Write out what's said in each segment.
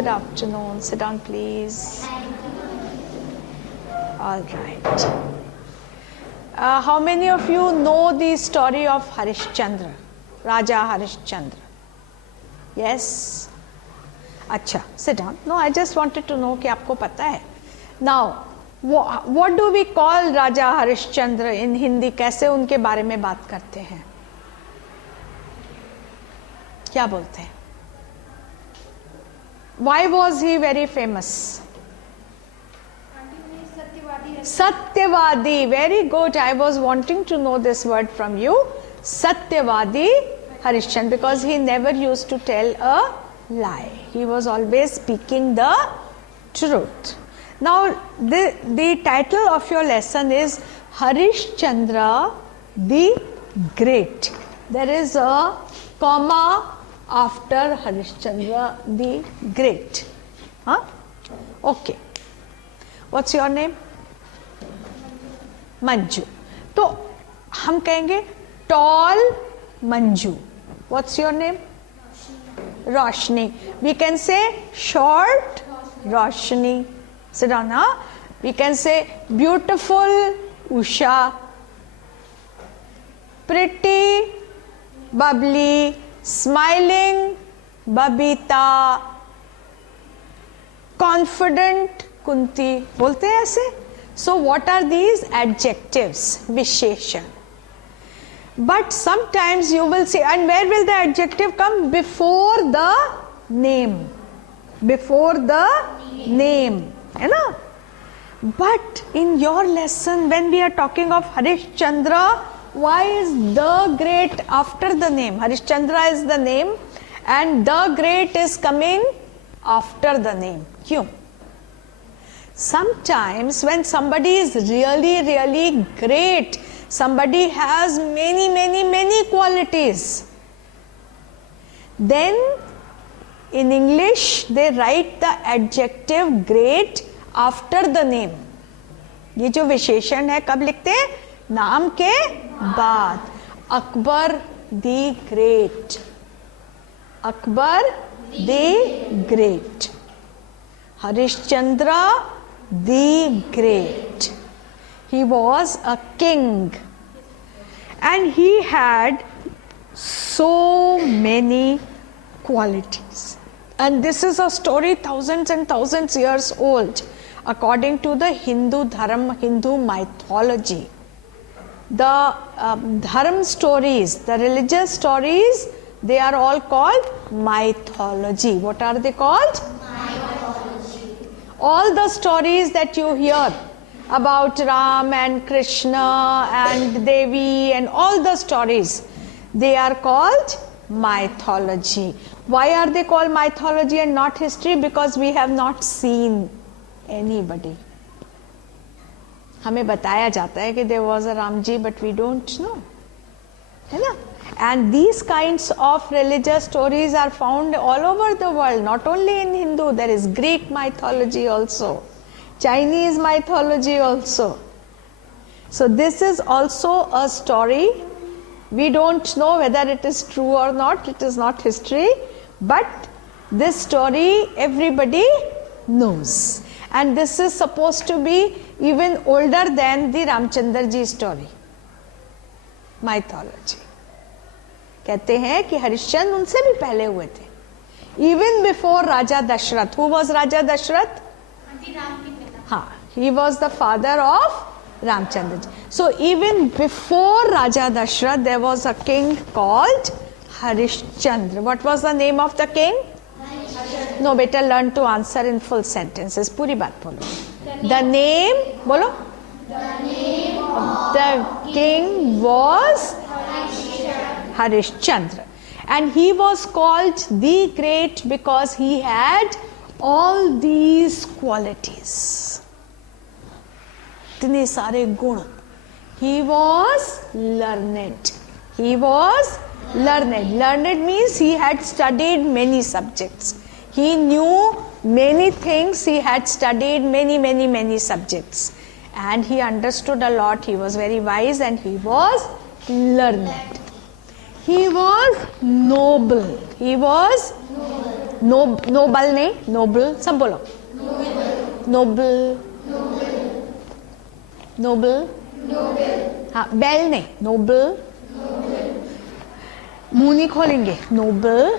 Good afternoon. Sit down, please. All right. How many of you know the story of Harishchandra, Raja Harishchandra? Yes? Acha, sit down. No, I just wanted to know कि आपको पता है. Now, what do we call Raja Harishchandra in Hindi? कैसे उनके बारे में बात करते हैं? क्या बोलते हैं? Why was he very famous? Satyavadi. Very good. I was wanting to know this word from you. Satyavadi Harishchandra, because he never used to tell a lie. He was always speaking the truth. Now, the title of your lesson is Harishchandra the Great. There is a comma after Harishchandra the Great. Huh? Okay. What's your name? Manju. तो हम कहेंगे tall Manju. What's your name? Roshni. We can say short Roshni. Sit down, huh? We can say beautiful Usha. Pretty, bubbly, smiling Babita. Confident Kunti. बोलते हैं ऐसे? So what are these adjectives? Visheshan. But sometimes you will say, and where will the adjective come? Before the name. Before the name. You know? But in your lesson, when we are talking of Harishchandra, why is the great after the name? Harishchandra is the name and the great is coming after the name. Kyun? Sometimes when somebody is really, really great, somebody has many qualities, then in English they write the adjective great after the name. ये जो विशेषण है कब लिखते हैं? नाम के बाद. Akbar the Great. Akbar the Great. Harishchandra the Great. He was a king and he had so many qualities. And this is a story thousands and thousands years old according to the Hindu Dharma, Hindu mythology. The Dharma stories, the religious stories, they are all called mythology. What are they called? All the stories that you hear about Ram and Krishna and Devi and all the stories, they are called mythology. Why are they called mythology and not history? Because we have not seen anybody. हमें बताया जाता है कि there was a Ramji, but we don't know. है ना? And these kinds of religious stories are found all over the world, not only in Hindu. There is Greek mythology also, Chinese mythology also. So this is also a story. We don't know whether it is true or not. It is not history, but this story everybody knows. And this is supposed to be even older than the Ramchandra ji story. Mythology. कहते हैं कि हरिश्चंद्र उनसे भी पहले हुए थे. Even before Raja Dashrath. Who was Raja Dashrath? हाँ, he was the father of Ramchandra ji. So even before Raja Dashrath, there was a king called Harishchandra. What was the name of the king? No, better learn to answer in full sentences. पूरी बात बोलो. The name, बोलो. The name of the king was Harishchandra. And he was called the Great because he had all these qualities. इतने सारे गुण. He was learned. He was learned. Learned means he had studied many subjects. He knew many things. He had studied many subjects. And he understood a lot. He was very wise and he was learned. He was noble. He was noble. Noble नहीं, noble, सब बोलो, noble, noble, हाँ, bell नहीं, noble, मुंह नहीं खोलेंगे, noble,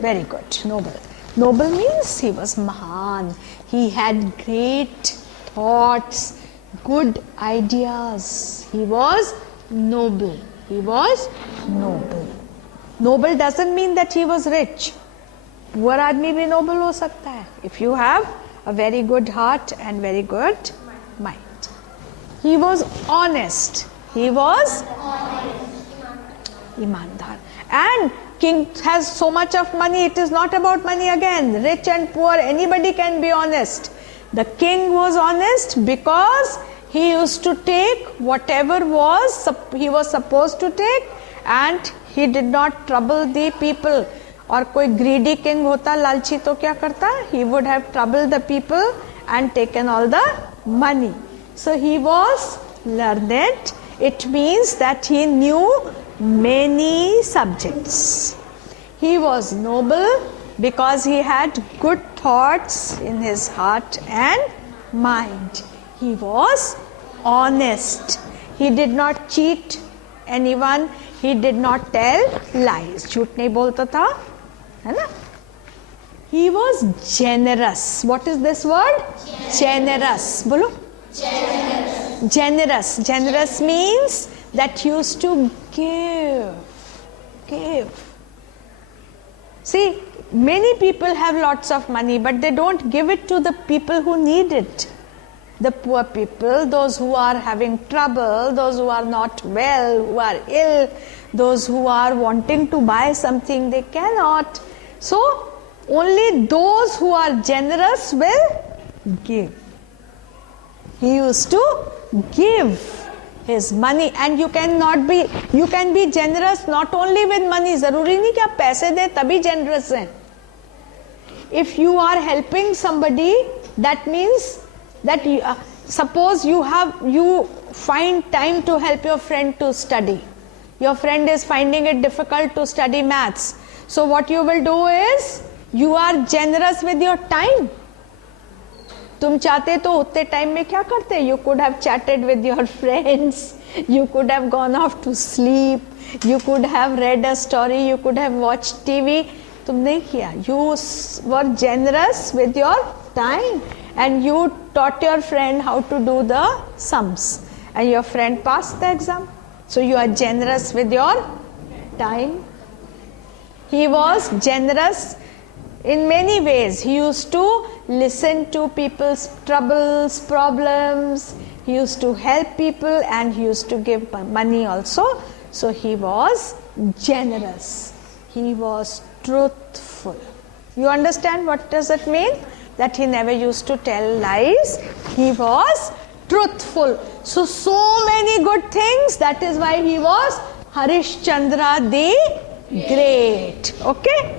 very good, noble. Noble means he was mahan, he had great thoughts, good ideas, he was noble, he was noble. Noble doesn't mean that he was rich. Poor आदमी भी noble हो सकता है if you have a very good heart and very good mind. He was honest, he was ईमानदार. And king has so much of money, it is not about money again. Rich and poor, anybody can be honest. The king was honest because he used to take whatever he was supposed to take, and he did not trouble the people. और कोई greedy king होता, लालची, तो क्या करता? He would have troubled the people and taken all the money. So he was learned. It means that he knew many subjects. He was noble because he had good thoughts in his heart and mind. He was honest. He did not cheat anyone. He did not tell lies. झूठ नहीं बोलता था, है ना? He was generous. What is this word? Generous. बोलो. Generous. Generous means that he used to give. See, many people have lots of money, but they don't give it to the people who need it. The poor people, those who are having trouble, those who are not well, who are ill, those who are wanting to buy something, they cannot. So, only those who are generous will give. He used to give his money, and you can be generous not only with money. जरूरी नहीं कि आप पैसे दें तभी generous हैं. If you are helping somebody, that means that suppose you find time to help your friend to study. Your friend is finding it difficult to study maths. So what you will do is you are generous with your time. तुम चाहते तो उतने time में क्या करते? You could have chatted with your friends, you could have gone off to sleep, you could have read a story, you could have watched TV. तुम नहीं किया. You were generous with your time, and you taught your friend how to do the sums, and your friend passed the exam. So you are generous with your time. He was generous in many ways. He used to listen to people's troubles, problems. He used to help people, and he used to give money also. So he was generous. He was truthful. You understand what does it mean? That he never used to tell lies. He was truthful. So many good things. That is why he was Harishchandra the Great. Okay?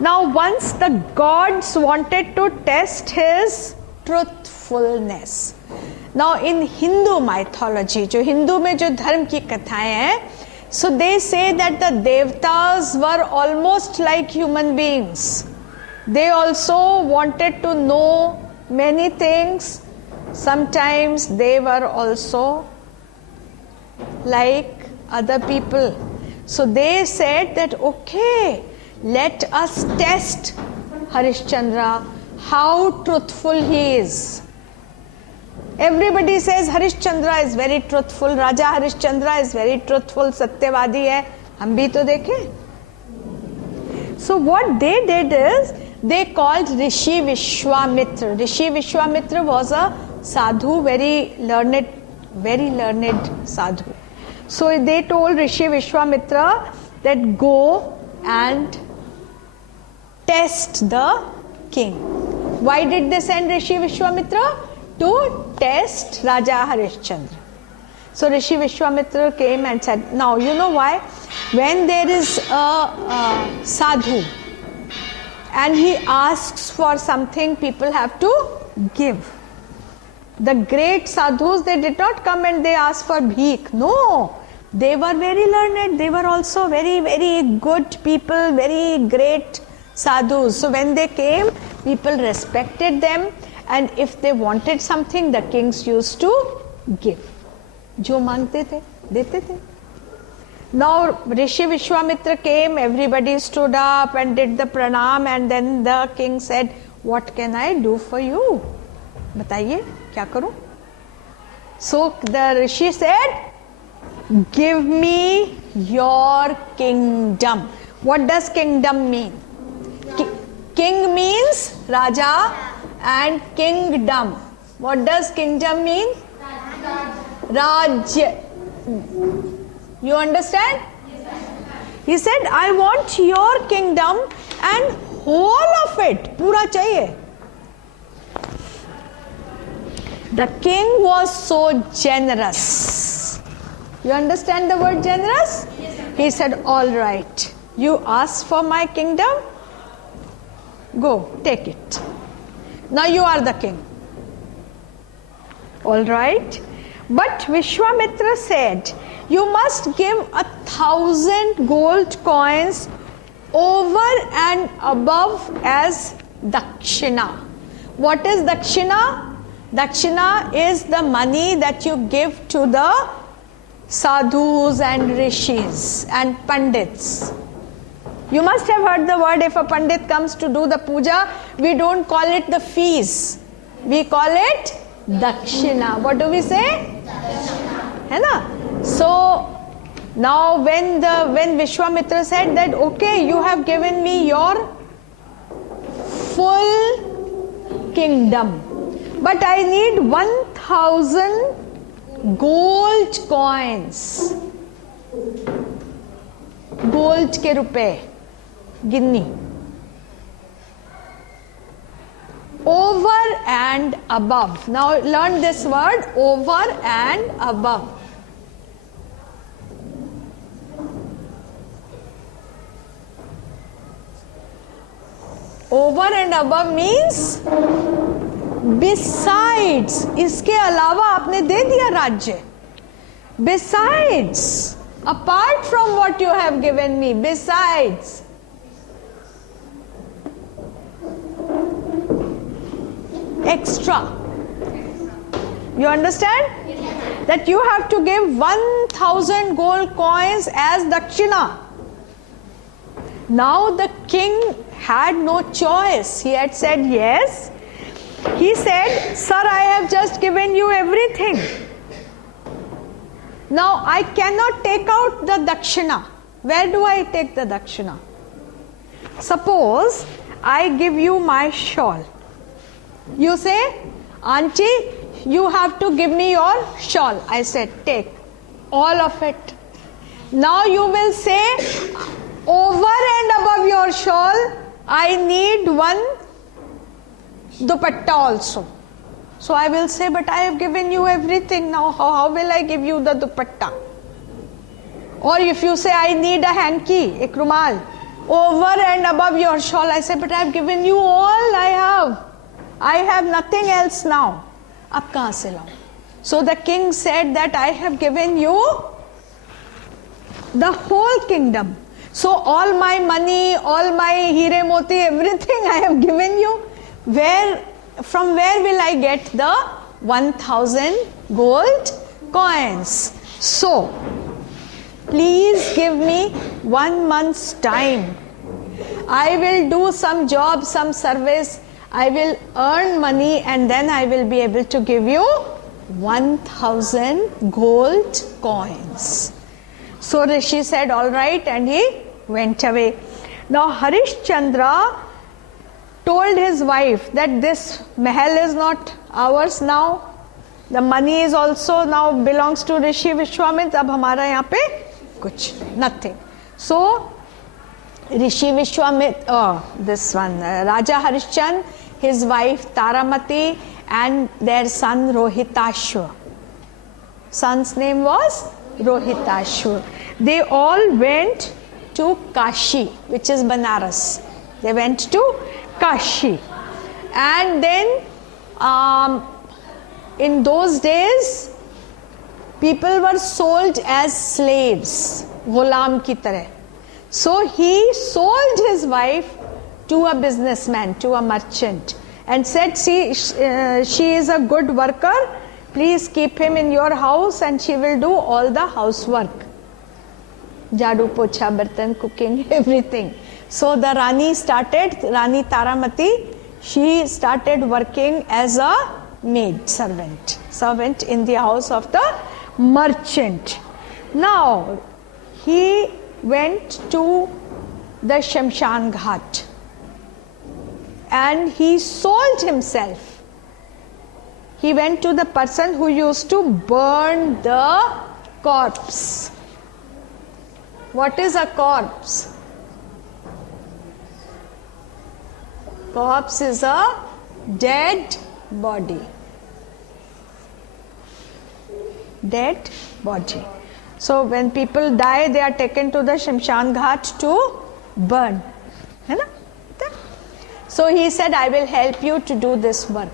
Now once the gods wanted to test his truthfulness. Now in Hindu mythology, जो हिंदू में जो धर्म की कथाएं हैं, so they say that the devtas were almost like human beings. They also wanted to know many things. Sometimes they were also like other people. So they said that, okay, let us test Harishchandra, how truthful he is. Everybody says Harishchandra is very truthful, Raja Harishchandra is very truthful, Satyavadi hai. हम भी तो देखें. So what they did is, they called Rishi Vishwamitra. Rishi Vishwamitra was a sadhu, very learned sadhu. So they told Rishi Vishwamitra that go and test the king. Why did they send Rishi Vishwamitra? To test Raja Harishchandra. So Rishi Vishwamitra came and said, now you know why? When there is a sadhu and he asks for something, people have to give. The great sadhus, they did not come and they asked for bhik. No, they were very learned. They were also very, very good people, very great sadhus. So when they came, people respected them, and if they wanted something, the kings used to give. जो मांगते थे, देते थे. Now Rishi Vishwamitra came, everybody stood up and did the pranam, and then the king said, what can I do for you? बताइए क्या करूं? So the Rishi said, give me your kingdom. What does kingdom mean? King means Raja, and kingdom. What does kingdom mean? Rajya. You understand? He said, I want your kingdom and whole of it. Pura chahiye. The king was so generous. You understand the word generous? He said, all right, you asked for my kingdom, go, take it. Now you are the king. All right. But Vishwamitra said, you must give 1,000 gold coins over and above as dakshina. What is dakshina? Dakshina is the money that you give to the sadhus and rishis and pandits. You must have heard the word, if a pandit comes to do the puja, we don't call it the fees. We call it dakshina. What do we say? Hai na? So now when Vishwamitra said that, okay, you have given me your full kingdom, but I need 1,000 gold coins. Gold ke rupe, ginni. Over and above. Now learn this word, over and above. Over and above means besides. इसके अलावा आपने दे दिया राज्य. Besides, apart from what you have given me, besides. Extra. You understand? That you have to give 1,000 gold coins as dakshina. Now the king had no choice. He had said yes. He said, sir, I have just given you everything. Now I cannot take out the dakshina. Where do I take the dakshina? Suppose I give you my shawl. You say, auntie, you have to give me your shawl. I said, take all of it. Now you will say, over and above your shawl, I need one dupatta also. So I will say, but I have given you everything. Now how will I give you the dupatta? Or if you say, I need a hanky, ek rumal, over and above your shawl, I say, but I have given you all I have. I have nothing else now. Ab kahan se laun? So the king said that I have given you the whole kingdom. So all my money, all my hire moti, everything I have given you. From where will I get the 1,000 gold coins? So please give me 1 month's time. I will do some job, some service. I will earn money, and then I will be able to give you 1,000 gold coins. So Rishi said, all right, and he went away. Now Harishchandra told his wife that this mahal is not ours now. The money is also now belongs to Rishi Vishwamitra. Ab hamara yahan pe kuch, nothing. So Rishi Vishwamitra, this one, Raja Harishchandra, his wife Taramati, and their son Rohitashva. Son's name was Rohitashva. They all went to Kashi, which is Banaras. They went to Kashi. And then in those days, people were sold as slaves, ghulam ki tarah. So he sold his wife to a businessman, to a merchant, and said, see, she is a good worker, please keep him in your house and she will do all the housework. Jadu, pocha, bartan, cooking, everything. So the Rani Taramati, she started working as a maid servant in the house of the merchant. Now, he went to the Shamshan Ghat and he sold himself. He went to the person who used to burn the corpse. What is a corpse? Corpse is a dead body. Dead body. So when people die, they are taken to the Shamshan Ghat to burn. So he said, I will help you to do this work.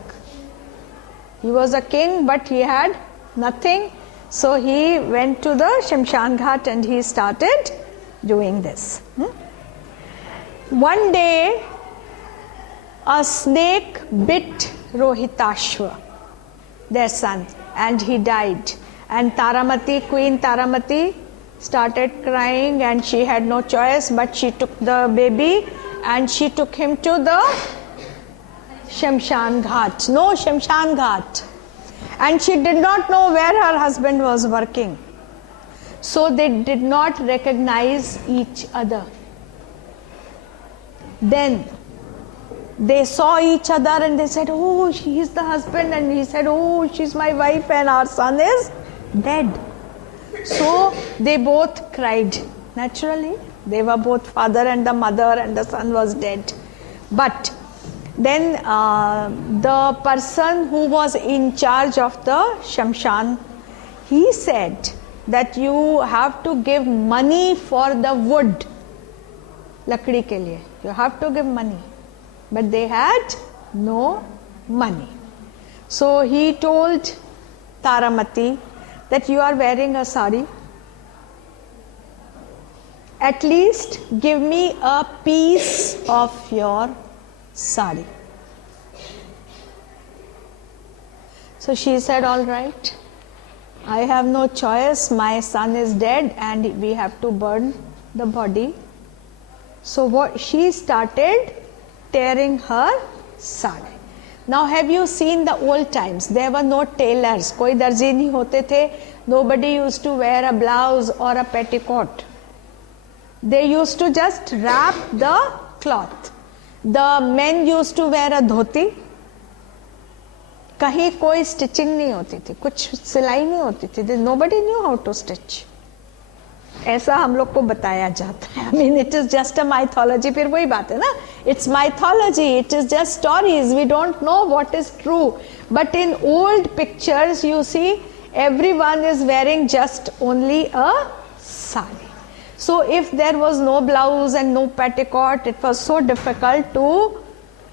He was a king, but he had nothing. So he went to the Shamshan Ghat and he started doing this. One day, a snake bit Rohitashva, their son, and he died. And Taramati, Queen Taramati, started crying and she had no choice, but she took the baby and she took him to the Shamshan Ghat. No, Shamshan Ghat. And she did not know where her husband was working. So they did not recognize each other. Then they saw each other and they said, oh, she is the husband. And he said, oh, she's my wife and our son is dead. So they both cried. Naturally, they were both father and the mother and the son was dead. But then the person who was in charge of the Shamshan, he said that you have to give money for the wood. Lakdi ke liye. You have to give money. But they had no money. So he told Taramati that you are wearing a sari. At least give me a piece of your sari. So she said, all right, I have no choice. My son is dead and we have to burn the body. So what she started tearing her sari. Now have you seen the old times? There were no tailors. Koi darzi nahi hote the. Nobody used to wear a blouse or a petticoat. They used to just wrap the cloth. The men used to wear a dhoti. कहीं कोई stitching नहीं होती थी, कुछ सिलाई नहीं होती थी. Nobody knew how to stitch. ऐसा हम लोग को बताया जाता है. I mean, it is just a mythology. फिर वही बात है ना. It's mythology. It is just stories. We don't know what is true. But in old pictures, you see, everyone is wearing just only a sari. So if there was no blouse and no petticoat, it was so difficult to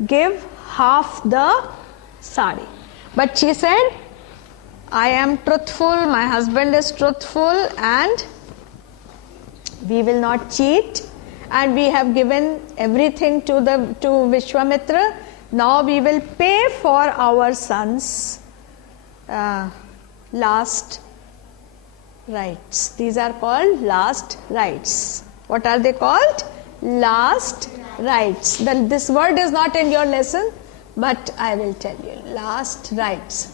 give half the sari. But she said, I am truthful, my husband is truthful, and we will not cheat, and we have given everything to Vishwamitra. Now we will pay for our son's last rites. These are called last rites. What are they called? Last rites. This word is not in your lesson, but I will tell you. Last rites.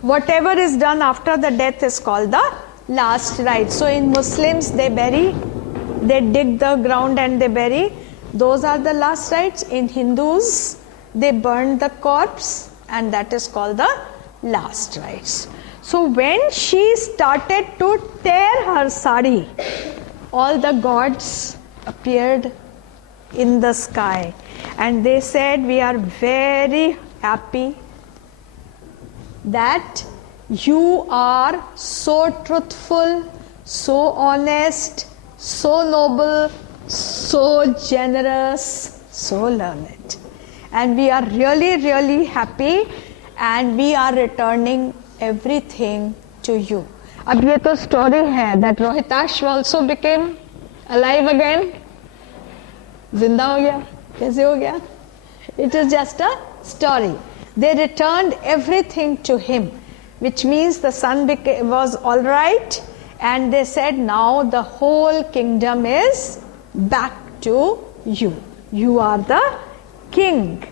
Whatever is done after the death is called the last rites. So in Muslims, they dig the ground and they bury. Those are the last rites. In Hindus, they burn the corpse, and that is called the last rites. So when she started to tear her sari, all the gods appeared in the sky and they said, we are very happy that you are so truthful, so honest, so noble, so generous, so learned. And we are really, really happy, and we are returning everything to you. अब ये तो story है that Rohitash also became alive again. जिंदा हो गया, कैसे हो गया? It is just a story. They returned everything to him, which means the son was all right, and they said, now the whole kingdom is back to you. You are the king.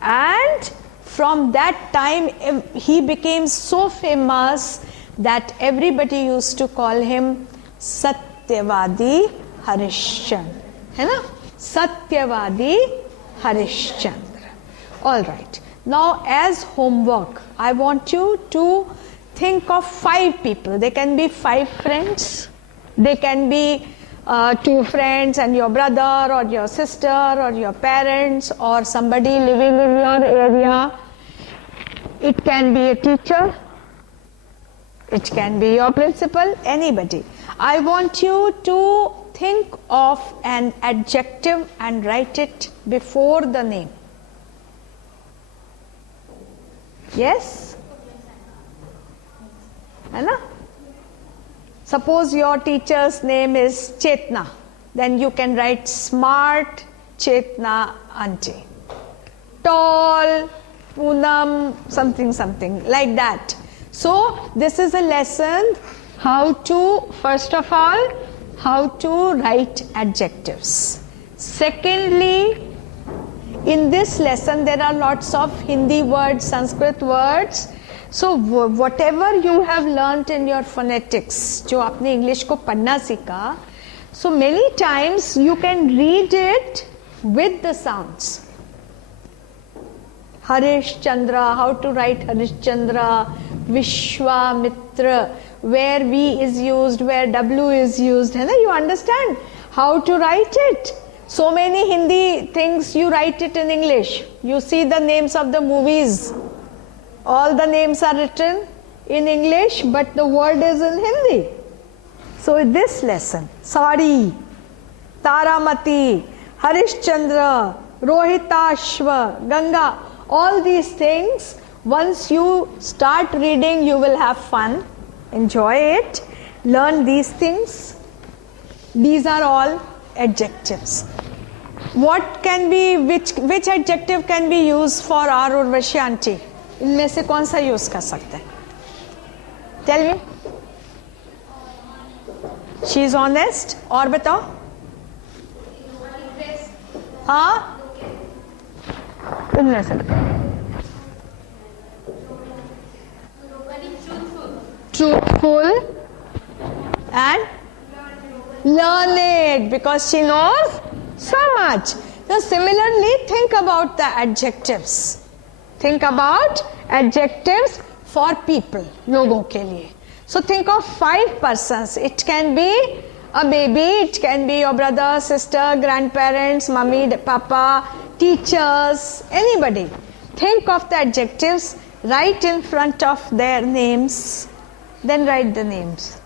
And from that time, he became so famous that everybody used to call him Satyavadi Harishchandra. है ना? Satyavadi Harishchandra. All right. Now, as homework, I want you to think of 5 people. They can be 5 friends. They can be 2 friends and your brother or your sister or your parents or somebody living in your area. It can be a teacher. It can be your principal, anybody. I want you to think of an adjective and write it before the name. Yes? है ना? Suppose your teacher's name is Chetna, then you can write smart Chetna auntie. Tall Poonam something something like that. So this is a lesson how to, first of all, how to write adjectives. Secondly, in this lesson there are lots of Hindi words, Sanskrit words. So whatever you have learnt in your phonetics, जो आपने English को पढ़ना सीखा, so many times you can read it with the sounds. Harishchandra, how to write Harishchandra, Vishwamitra, where V is used, where W is used, है ना? You understand how to write it. So many Hindi things you write it in English. You see the names of the movies. All the names are written in English, but the word is in Hindi. So this lesson, Sari, Taramati, Harishchandra, Rohitashva, Ganga, all these things, once you start reading, you will have fun, enjoy it, learn these things. These are all adjectives. What can be, which adjective can be used for our Urvashi auntie? इनमें से कौन सा use कर सकते हैं? Tell me. She is honest. और बताओ. हाँ? इनमें से truthful and learned, because she knows so much. So similarly, think about the adjectives. Think about adjectives for people, लोगों के लिए. So think of 5 persons. It can be a baby, it can be your brother, sister, grandparents, mummy, papa, teachers, anybody. Think of the adjectives, write in front of their names, then write the names.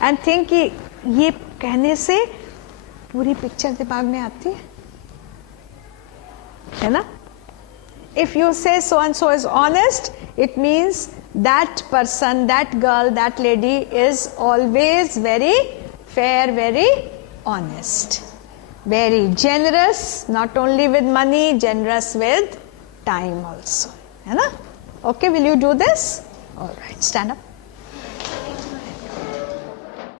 And think ये कहने से पूरी picture दिमाग में आती है ना? If you say so and so is honest, it means that person, that girl, that lady is always very fair, very honest, very generous, not only with money, generous with time also. है ना? Okay, will you do this? All right, stand up.